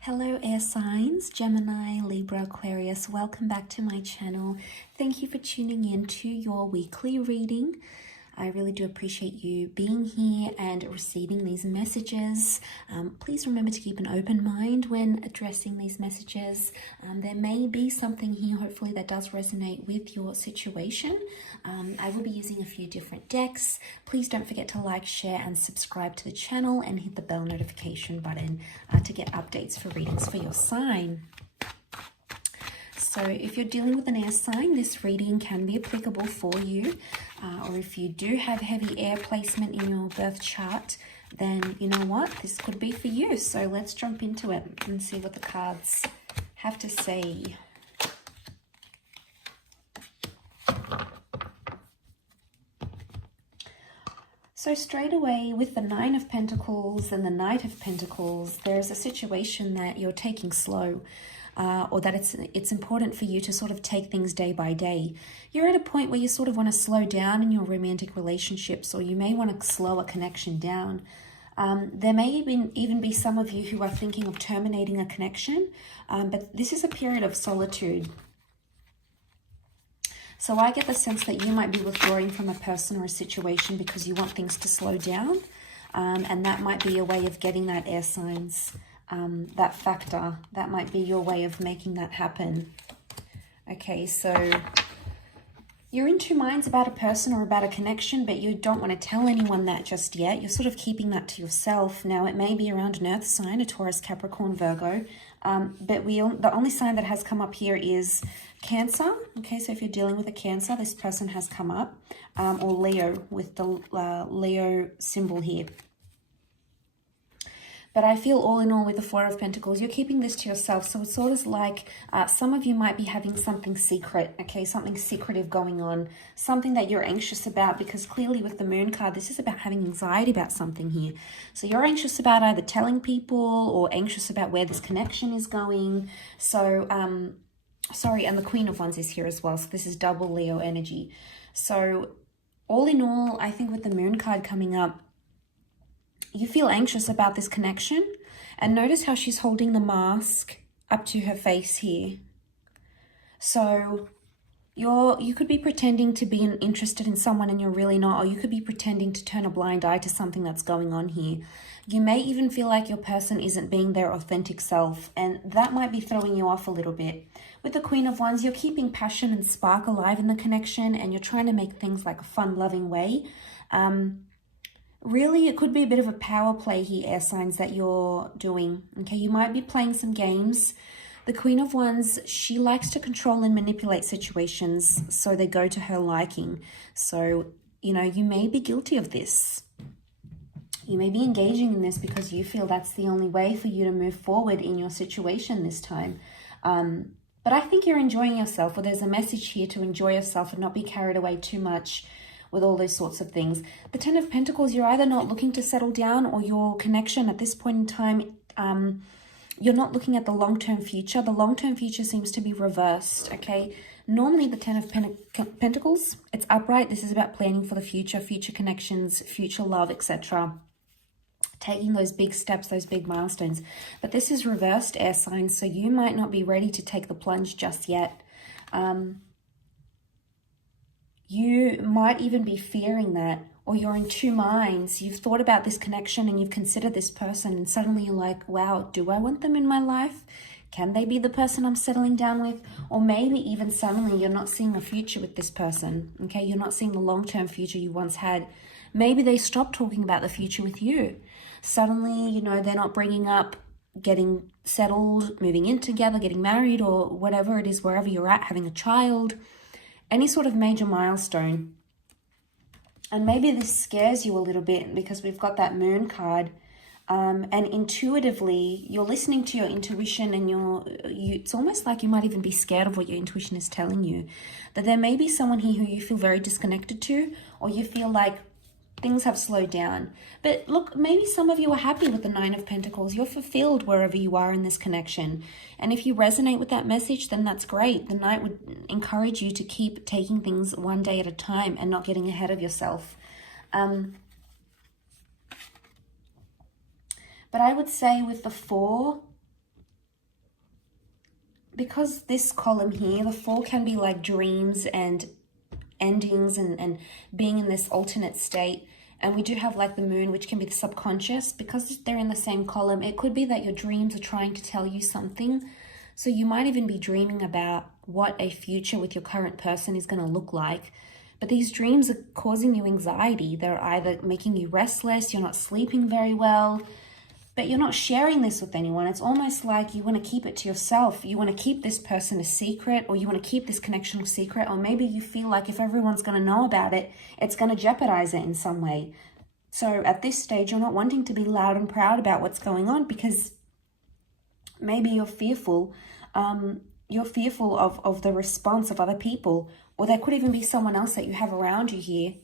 Hello air signs, Gemini, Libra, Aquarius, welcome back to my channel. Thank you for tuning in to your weekly reading. I really do appreciate you being here and receiving these messages. Please remember to keep an open mind when addressing these messages. There may be something here, hopefully, that does resonate with your situation. I will be using a few different decks. Please don't forget to like, share, and subscribe to the channel and hit the bell notification button to get updates for readings for your sign. So if you're dealing with an air sign, this reading can be applicable for you. Or if you do have heavy air placement in your birth chart, then you know what? This could be for you. So let's jump into it and see what the cards have to say. So straight away with the Nine of Pentacles and the Knight of Pentacles, there's a situation that you're taking slow. Or that it's important for you to sort of take things day by day. You're at a point where you sort of want to slow down in your romantic relationships, or you may want to slow a connection down. There may even be some of you who are thinking of terminating a connection, but this is a period of solitude. So I get the sense that you might be withdrawing from a person or a situation because you want things to slow down, and that might be a way of getting that air signs. That factor, that might be your way of making that happen. Okay, so you're in two minds about a person or about a connection, but you don't want to tell anyone that just yet. You're sort of keeping that to yourself. Now, it may be around an earth sign, a Taurus, Capricorn, Virgo, but the only sign that has come up here is Cancer. Okay, so if you're dealing with a Cancer, this person has come up, or Leo with the Leo symbol here. But I feel all in all with the Four of Pentacles, you're keeping this to yourself. So it's sort of like some of you might be having something secret, okay? Something secretive going on, something that you're anxious about, because clearly with the Moon card, this is about having anxiety about something here. So you're anxious about either telling people or anxious about where this connection is going. So, sorry, and the Queen of Wands is here as well. So this is double Leo energy. So all in all, I think with the Moon card coming up, you feel anxious about this connection, and notice how she's holding the mask up to her face here. So you could be pretending to be interested in someone and you're really not, or you could be pretending to turn a blind eye to something that's going on here. You may even feel like your person isn't being their authentic self, and that might be throwing you off a little bit. With the Queen of Wands, you're keeping passion and spark alive in the connection, and you're trying to make things like a fun, loving way. Really, it could be a bit of a power play here, air signs, that you're doing. Okay, you might be playing some games. The Queen of Wands, she likes to control and manipulate situations so they go to her liking. So, you know, you may be guilty of this. You may be engaging in this because you feel that's the only way for you to move forward in your situation this time. But I think you're enjoying yourself, or there's a message here to enjoy yourself and not be carried away too much with all those sorts of things. The Ten of Pentacles, you're either not looking to settle down, or your connection at this point in time, you're not looking at the long-term future. The long-term future seems to be reversed, okay? Normally the Ten of Pentacles, it's upright. This is about planning for the future, future connections, future love, etc. Taking those big steps, those big milestones. But this is reversed, air signs, so you might not be ready to take the plunge just yet. You might even be fearing that, or you're in two minds. You've thought about this connection and you've considered this person, and suddenly you're like, wow, do I want them in my life? Can they be the person I'm settling down with? Or maybe even suddenly you're not seeing a future with this person, okay? You're not seeing the long-term future you once had. Maybe they stopped talking about the future with you. Suddenly, you know, they're not bringing up getting settled, moving in together, getting married, or whatever it is, wherever you're at, having a child. Any sort of major milestone. And maybe this scares you a little bit because we've got that Moon card. And intuitively, you're listening to your intuition, and it's almost like you might even be scared of what your intuition is telling you. That there may be someone here who you feel very disconnected to, or you feel like things have slowed down. But look, maybe some of you are happy with the Nine of Pentacles. You're fulfilled wherever you are in this connection. And if you resonate with that message, then that's great. The Knight would encourage you to keep taking things one day at a time and not getting ahead of yourself. But I would say with the Four because this column here, the 4 can be like dreams and endings and being in this alternate state. And we do have like the moon, which can be the subconscious. Because they're in the same column, it could be that your dreams are trying to tell you something. So you might even be dreaming about what a future with your current person is going to look like. But these dreams are causing you anxiety. They're either making you restless, you're not sleeping very well, but you're not sharing this with anyone. It's almost like you want to keep it to yourself. You want to keep this person a secret, or you want to keep this connection a secret, or maybe you feel like if everyone's going to know about it, it's going to jeopardize it in some way. So at this stage, you're not wanting to be loud and proud about what's going on because maybe you're fearful. You're fearful of the response of other people, or there could even be someone else that you have around you here.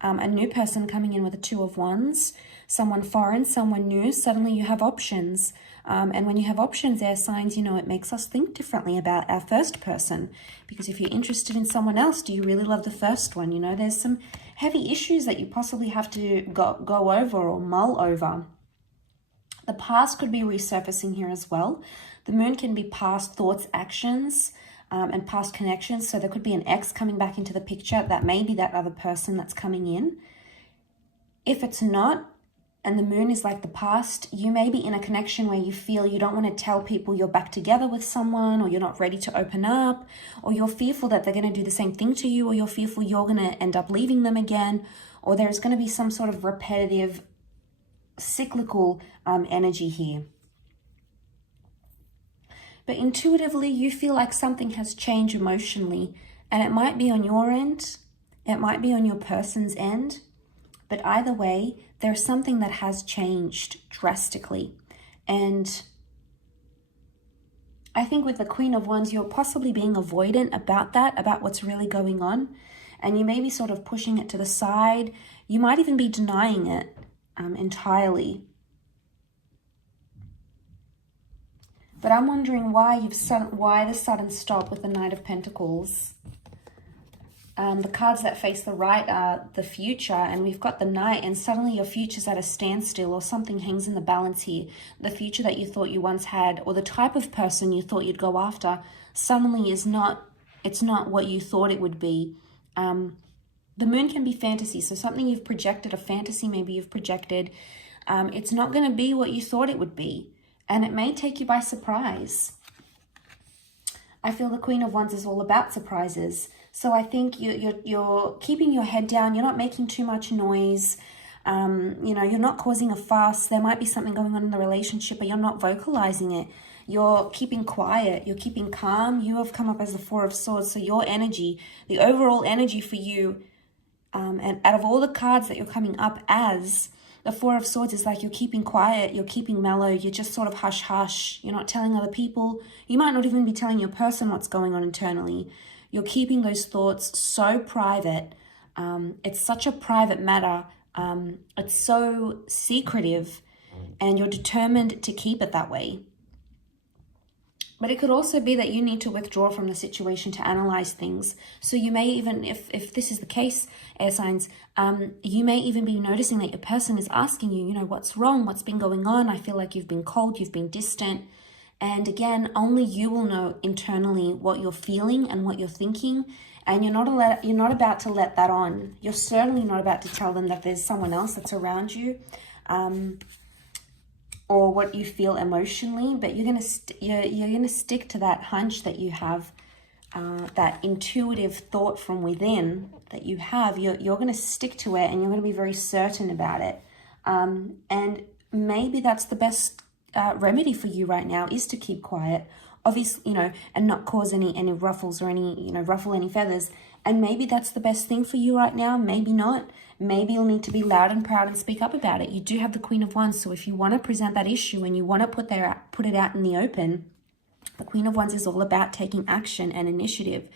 A new person coming in with a 2 of Wands, someone foreign, someone new. Suddenly you have options. And when you have options, air signs, you know, it makes us think differently about our first person. Because if you're interested in someone else, do you really love the first one? You know, there's some heavy issues that you possibly have to go over or mull over. The past could be resurfacing here as well. The moon can be past thoughts, actions, and past connections. So there could be an ex coming back into the picture. That may be that other person that's coming in. If it's not, and the moon is like the past, you may be in a connection where you feel you don't want to tell people you're back together with someone, or you're not ready to open up, or you're fearful that they're going to do the same thing to you, or you're fearful you're going to end up leaving them again, or there's going to be some sort of repetitive, cyclical energy here. But intuitively, you feel like something has changed emotionally, and it might be on your end, it might be on your person's end, but either way, there's something that has changed drastically. And I think with the Queen of Wands, you're possibly being avoidant about that, about what's really going on, and you may be sort of pushing it to the side. You might even be denying it entirely. But I'm wondering why the sudden stop with the Knight of Pentacles. The cards that face the right are the future, and we've got the Knight, and suddenly your future's at a standstill, or something hangs in the balance here. The future that you thought you once had, or the type of person you thought you'd go after, suddenly it's not what you thought it would be. The moon can be fantasy, so something you've projected, a fantasy maybe you've projected, it's not going to be what you thought it would be. And it may take you by surprise. I feel the Queen of Wands is all about surprises. So I think you're keeping your head down. You're not making too much noise. You know, you're not causing a fuss. There might be something going on in the relationship, but you're not vocalizing it. You're keeping quiet. You're keeping calm. You have come up as the 4 of Swords. So your energy, the overall energy for you, and out of all the cards that you're coming up as, the 4 of Swords is like you're keeping quiet, you're keeping mellow, you're just sort of hush-hush. You're not telling other people. You might not even be telling your person what's going on internally. You're keeping those thoughts so private. It's such a private matter. It's so secretive, and you're determined to keep it that way. But it could also be that you need to withdraw from the situation to analyze things. So you may even, if this is the case, air signs, you may even be noticing that your person is asking you, you know, what's wrong? What's been going on? I feel like you've been cold, you've been distant. And again, only you will know internally what you're feeling and what you're thinking. And you're not about to let that on. You're certainly not about to tell them that there's someone else that's around you. Or what you feel emotionally, but you're gonna stick to that hunch that you have, that intuitive thought from within that you have. You're gonna stick to it, and you're gonna be very certain about it. And maybe that's the best remedy for you right now, is to keep quiet, obviously, you know, and not cause any ruffles or ruffle any feathers. And maybe that's the best thing for you right now. Maybe not. Maybe you'll need to be loud and proud and speak up about it. You do have the Queen of Wands, so if you want to present that issue and you want to put it out in the open, the Queen of Wands is all about taking action and initiative.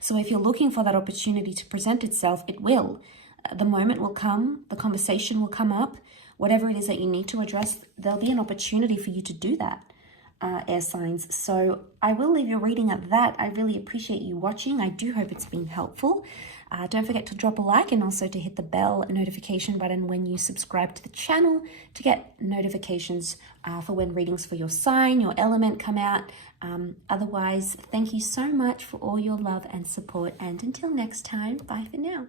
So if you're looking for that opportunity to present itself, it will. The moment will come, the conversation will come up, whatever it is that you need to address, there'll be an opportunity for you to do that, air signs. So I will leave your reading at that. I really appreciate you watching. I do hope it's been helpful. Don't forget to drop a like and also to hit the bell notification button when you subscribe to the channel to get notifications for when readings for your sign, your element come out. Otherwise, thank you so much for all your love and support. And until next time, bye for now.